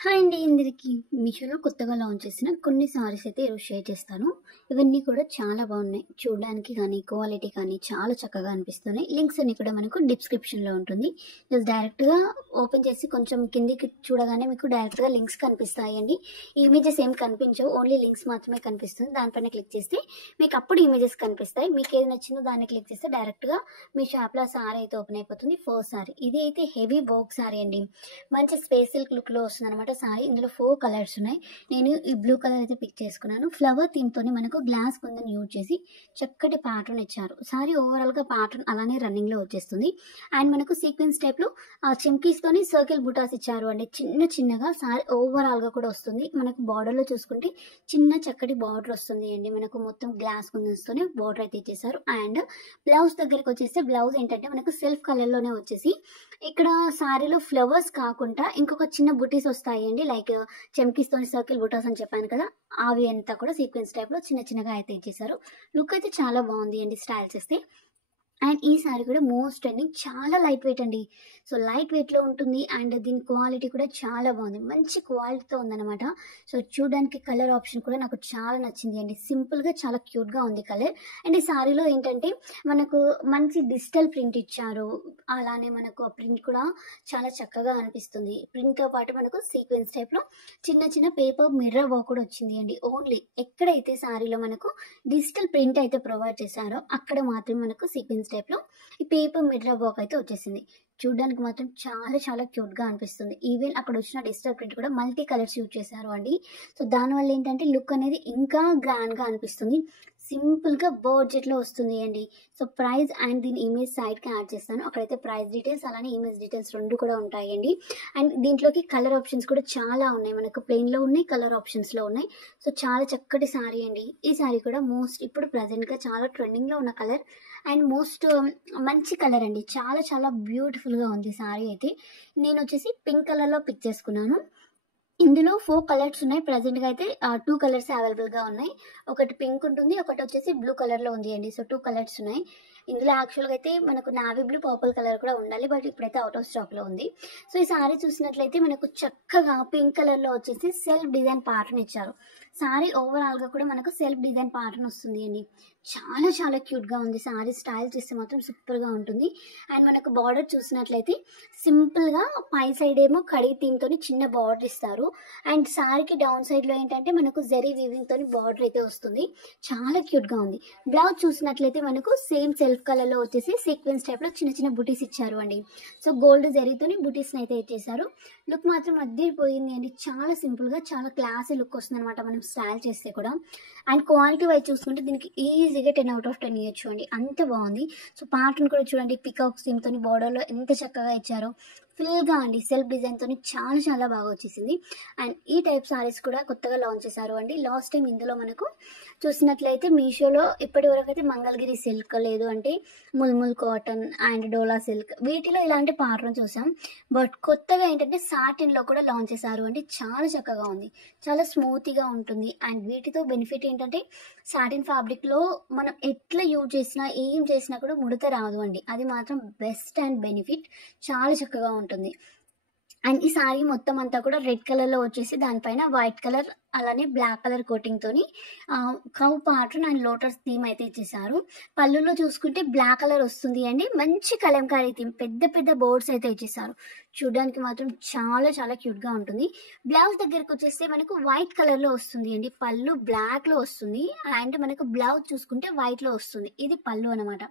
Hi అండి అందరికి. మీషోలో కొత్తగా లాంచ్ చేసిన కొన్ని సారీస్ అయితే ఈరోజు షేర్ చేస్తాను. ఇవన్నీ కూడా చాలా బాగున్నాయి. చూడడానికి కానీ క్వాలిటీ కానీ చాలా చక్కగా అనిపిస్తున్నాయి. లింక్స్ అన్ని కూడా మనకు డిస్క్రిప్షన్లో ఉంటుంది. జస్ట్ డైరెక్ట్గా ఓపెన్ చేసి కొంచెం కిందికి చూడగానే మీకు డైరెక్ట్గా లింక్స్ కనిపిస్తాయండి. ఇమేజెస్ ఏం కనిపించవు, ఓన్లీ లింక్స్ మాత్రమే కనిపిస్తుంది. దానిపైన క్లిక్ చేస్తే మీకు అప్పుడు ఇమేజెస్ కనిపిస్తాయి. మీకు ఏది నచ్చిందో దాన్ని క్లిక్ చేస్తే డైరెక్ట్గా మీ షాప్లో సారీ అయితే ఓపెన్ అయిపోతుంది. ఫస్ట్ సారీ ఇది అయితే హెవీ వర్క్ సారీ అండి. మంచి స్పేస్ సిల్క్ లుక్లో వస్తుంది అనమాట సారీ. ఇందులో 4 కలర్స్ ఉన్నాయి. నేను ఈ బ్లూ కలర్ అయితే పిక్ చేసుకున్నాను. ఫ్లవర్ థీమ్తో మనకు గ్లాస్ కుందని యూజ్ చేసి చక్కటి ప్యాటర్న్ ఇచ్చారు. సారీ ఓవరాల్గా ప్యాటర్న్ అలానే రన్నింగ్లో వచ్చేస్తుంది. అండ్ మనకు సీక్వెన్స్ టైప్లో ఆ చెమ్కీస్తోని సర్కిల్ బుటాస్ ఇచ్చారు అండి. చిన్నగా సారీ ఓవరాల్గా కూడా వస్తుంది. మనకు బార్డర్లో చూసుకుంటే చిన్న చక్కటి బార్డర్ వస్తుంది అండి. మనకు మొత్తం గ్లాస్ కుందన్స్తోనే బార్డర్ అయితే ఇచ్చేసారు. అండ్ బ్లౌజ్ దగ్గరికి వచ్చేస్తే బ్లౌజ్ ఏంటంటే మనకు సెల్ఫ్ కలర్లోనే వచ్చేసి ఇక్కడ సారీలో ఫ్లవర్స్ కాకుండా ఇంకొక చిన్న బుటీస్ వస్తాయండి. లైక్ చెమ్కీస్తో సర్కిల్ బుటాస్ అని చెప్పాను కదా, అవి అంతా కూడా సీక్వెన్స్ టైప్లో చిన్నగా అయితే ఇచ్చేసారు. లుక్ అయితే చాలా బాగుంది అండి స్టైల్ చేస్తే. అండ్ ఈ సారీ కూడా మోస్ట్ ట్రెండింగ్, చాలా లైట్ వెయిట్ అండి. సో లైట్ వెయిట్లో ఉంటుంది. అండ్ దీని క్వాలిటీ కూడా చాలా బాగుంది, మంచి క్వాలిటీతో ఉందన్నమాట. సో చూడడానికి కలర్ ఆప్షన్ కూడా నాకు చాలా నచ్చింది అండి. సింపుల్గా చాలా క్యూట్గా ఉంది కలర్. అండ్ ఈ సారీలో ఏంటంటే మనకు మంచి డిజిటల్ ప్రింట్ ఇచ్చారు. అలానే మనకు ఆ ప్రింట్ కూడా చాలా చక్కగా అనిపిస్తుంది. ప్రింట్తో పాటు మనకు సీక్వెన్స్ టైప్లో చిన్న పేపర్ మిర్రర్ వర్క్ కూడా వచ్చింది అండి. ఓన్లీ ఎక్కడైతే సారీలో మనకు డిజిటల్ ప్రింట్ అయితే ప్రొవైడ్ చేశారో అక్కడ మాత్రం మనకు సీక్వెన్స్ టైప్లో ఈ పేపర్ మిర్రర్ వర్క్ అయితే వచ్చేసింది. చూడడానికి మాత్రం చాలా క్యూట్గా అనిపిస్తుంది. ఈవెన్ అక్కడ వచ్చిన డిజిటల్ ప్రింట్ కూడా మల్టీ కలర్స్ యూజ్ చేశారు అండి. సో దానివల్ల ఏంటంటే లుక్ అనేది ఇంకా గ్రాండ్గా అనిపిస్తుంది. సింపుల్గా బడ్జెట్లో వస్తుంది అండి. సో ప్రైస్ అండ్ దీని ఇమేజ్ సైడ్కి యాడ్ చేస్తాను. అక్కడైతే ప్రైస్ డీటెయిల్స్ అలానే ఇమేజ్ డీటెయిల్స్ రెండు కూడా ఉంటాయండి. అండ్ దీంట్లోకి కలర్ ఆప్షన్స్ కూడా చాలా ఉన్నాయి. మనకు ప్లెయిన్లో ఉన్నాయి, కలర్ ఆప్షన్స్లో ఉన్నాయి. సో చాలా చక్కటి సారీ అండి. ఈ సారీ కూడా మోస్ట్ ఇప్పుడు ప్రజెంట్గా చాలా ట్రెండింగ్లో ఉన్న కలర్ అండ్ మోస్ట్ మంచి కలర్ అండి. చాలా బ్యూటిఫుల్గా ఉంది సారీ అయితే. నేను వచ్చేసి పింక్ కలర్లో పిక్ చేసుకున్నాను. ఇందులో 4 కలర్స్ ఉన్నాయి. ప్రజెంట్గా అయితే 2 కలర్స్ అవైలబుల్గా ఉన్నాయి. ఒకటి పింక్ ఉంటుంది, ఒకటి వచ్చేసి బ్లూ కలర్లో ఉంది అండి. సో 2 కలర్స్ ఉన్నాయి. ఇందులో యాక్చువల్గా అయితే మనకు నావీ బ్లూ పర్పుల్ కలర్ కూడా ఉండాలి, బట్ ఇప్పుడైతే అవుట్ ఆఫ్ స్టాక్లో ఉంది. సో ఈ సారీ చూసినట్లయితే మనకు చక్కగా పింక్ కలర్లో వచ్చేసి సెల్ఫ్ డిజైన్ ప్యాటర్న్ ఇచ్చారు. సారీ ఓవరాల్గా కూడా మనకు సెల్ఫ్ డిజైన్ ప్యాటర్న్ వస్తుంది అండి. చాలా క్యూట్గా ఉంది. సారీ స్టైల్ చేస్తే మాత్రం సూపర్గా ఉంటుంది. అండ్ మనకు బార్డర్ చూసినట్లయితే సింపుల్గా పై సైడ్ ఏమో కడీ థీమ్తో చిన్న బార్డర్ ఇస్తారు. అండ్ సారీకి డౌన్ సైడ్లో ఏంటంటే మనకు జరీ వీవింగ్తో బార్డర్ అయితే వస్తుంది. చాలా క్యూట్గా ఉంది. బ్లౌజ్ చూసినట్లయితే మనకు సేమ్ సెల్ఫ్ కలర్లో వచ్చేసి సీక్వెన్స్ టైప్లో చిన్న బుటీస్ ఇచ్చారు అండి. సో గోల్డ్ జరీతోని బుటీస్ని అయితే ఇచ్చేసారు. లుక్ మాత్రం అద్దరిపోయింది అండి. చాలా సింపుల్గా చాలా క్లాసీ లుక్ వస్తుంది అనమాట మనం స్టైల్ చేస్తే కూడా. అండ్ క్వాలిటీ వైజ్ చూసుకుంటే దీనికి ఈజీగా 10 out of 10 ఇవ్వచ్చు అండి, అంత బాగుంది. సో ప్యాటర్న్ కూడా చూడండి, పికాక్స్ థీమ్తో బార్డర్లో ఎంత చక్కగా ఇచ్చారో. ఫుల్గా అండి సెల్ఫ్ డిజైన్తో చాలా బాగా వచ్చేసింది. అండ్ ఈ టైప్ సారీస్ కూడా కొత్తగా లాంచ్ చేశారు అండి. లాస్ట్ టైం ఇందులో మనకు చూసినట్లయితే మీషోలో ఇప్పటి వరకు అయితే మంగళగిరి సిల్క్, లేదు అంటే mulmul cotton and dola silk, వీటిలో ఇలాంటి ప్యాటర్న్ చూసాం. బట్ కొత్తగా ఏంటంటే సాటిన్లో కూడా లాంచ్ చేశారు అండి. చాలా చక్కగా ఉంది, చాలా స్మూత్గా ఉంటుంది. అండ్ వీటితో బెనిఫిట్ ఏంటంటే సాటిన్ ఫ్యాబ్రిక్లో మనం ఎట్లా యూజ్ చేసినా ఏం చేసినా కూడా ముడత రాదు అండి. అది మాత్రం బెస్ట్ అండ్ బెనిఫిట్. చాలా చక్కగా ఉంటుంది. అండ్ ఈ సారీ మొత్తం అంతా కూడా రెడ్ కలర్లో వచ్చేసి దానిపైన వైట్ కలర్ అలానే బ్లాక్ కలర్ కోటింగ్తోని cow pattern and lotus theme అయితే ఇచ్చేసారు. పళ్ళులో చూసుకుంటే బ్లాక్ కలర్ వస్తుంది అండి. మంచి కలంకారీ థీమ్, పెద్ద బోర్డ్స్ అయితే ఇచ్చేసారు. చూడడానికి మాత్రం చాలా క్యూట్గా ఉంటుంది. బ్లౌజ్ దగ్గరకు వచ్చేస్తే మనకు వైట్ కలర్లో వస్తుంది అండి. పళ్ళు బ్లాక్లో వస్తుంది. అండ్ మనకు బ్లౌజ్ చూసుకుంటే వైట్లో వస్తుంది. ఇది పళ్ళు అనమాట.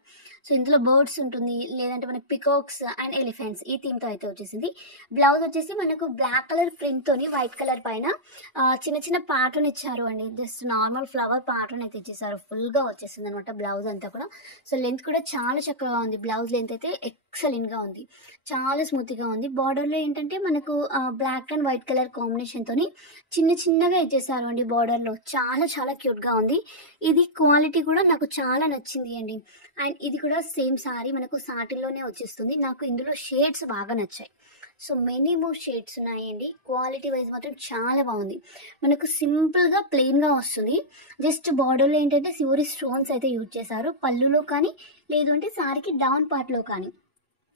సో ఇందులో బర్డ్స్ ఉంటుంది, లేదంటే మనకు పికాక్స్ అండ్ ఎలిఫెంట్స్ ఈ థీమ్తో అయితే వచ్చేసింది. బ్లౌజ్ వచ్చేసి మనకు బ్లాక్ కలర్ ప్రింట్తోని వైట్ కలర్ పైన చిన్న ప్యాటర్న్ ఇచ్చారు అండి. జస్ట్ నార్మల్ ఫ్లవర్ ప్యాటర్న్ అయితే ఇచ్చేసారు. ఫుల్గా వచ్చేసింది అనమాట బ్లౌజ్ అంతా కూడా. సో లెంత్ కూడా చాలా చక్కగా ఉంది. బ్లౌజ్ లెంత్ అయితే ఎక్సలెంట్గా ఉంది, చాలా స్మూత్గా ఉంది. బార్డర్లో ఏంటంటే మనకు బ్లాక్ అండ్ వైట్ కలర్ కాంబినేషన్తోని చిన్నగా ఇచ్చేసారు అండి. బార్డర్లో చాలా క్యూట్గా ఉంది. ఇది క్వాలిటీ కూడా నాకు చాలా నచ్చింది అండి. అండ్ ఇది కూడా సేమ్ సారీ మనకు సాటిన్లోనే వచ్చేస్తుంది. నాకు ఇందులో షేడ్స్ బాగా నచ్చాయి. సో మెనీ మోర్ షేడ్స్ ఉన్నాయండి. క్వాలిటీ వైజ్ మాత్రం చాలా బాగుంది. మనకు సింపుల్గా ప్లెయిన్గా వస్తుంది. జస్ట్ బార్డర్లో ఏంటంటే సివరి స్టోన్స్ అయితే యూజ్ చేశారు. పళ్ళులో కానీ, లేదు అంటే సారీకి డౌన్ పార్ట్లో కానీ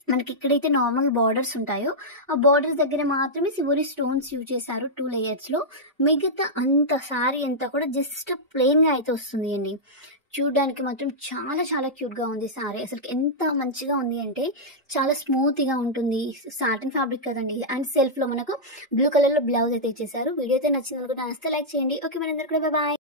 మనకి ఎక్కడైతే నార్మల్ బార్డర్స్ ఉంటాయో ఆ బార్డర్స్ దగ్గర మాత్రమే సివోరి స్టోన్స్ యూజ్ చేశారు 2 లేయర్స్లో. మిగతా అంత సారీ అంతా కూడా జస్ట్ ప్లెయిన్గా అయితే వస్తుంది అండి. చూడడానికి మాత్రం చాలా చాలా క్యూట్గా ఉంది సారీ. అసలు ఎంత మంచిగా ఉంది అంటే చాలా స్మూత్గా ఉంటుంది. సాటిన్ ఫ్యాబ్రిక్ కదండి. అండ్ సెల్ఫ్లో మనకు బ్లూ కలర్లో బ్లౌజ్ అయితే ఇచ్చేసారు. వీడియో అయితే నచ్చింది అనుకుంటే నచ్చితే లైక్ చేయండి. ఓకే, మనందరూ కూడా బాయ్.